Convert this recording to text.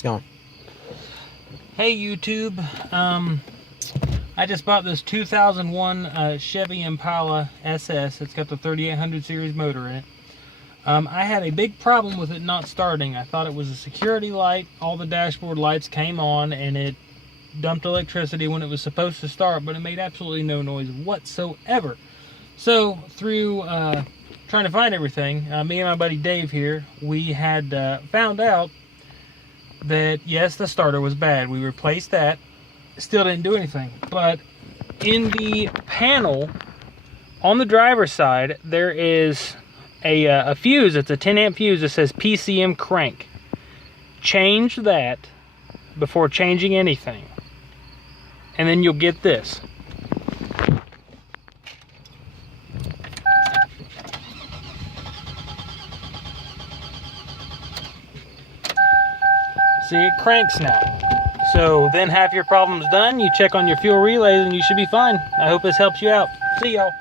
It's gone. Hey YouTube, I just bought this 2001 Chevy Impala SS. It's got the 3800 series motor in it. I had a big problem with it not starting. I thought it was a security light. All the dashboard lights came on and it dumped electricity when it was supposed to start, but it made absolutely no noise whatsoever. So through trying to find everything, me and my buddy Dave here, we had found out that yes, the starter was bad. We replaced that. Still didn't do anything. But in the panel on the driver's side, there is a fuse. It's a 10 amp fuse that says PCM crank. Change that before changing anything, and then you'll get this. See, it cranks now. So then half your problem's done. You check on your fuel relays and you should be fine. I hope this helps you out. See y'all.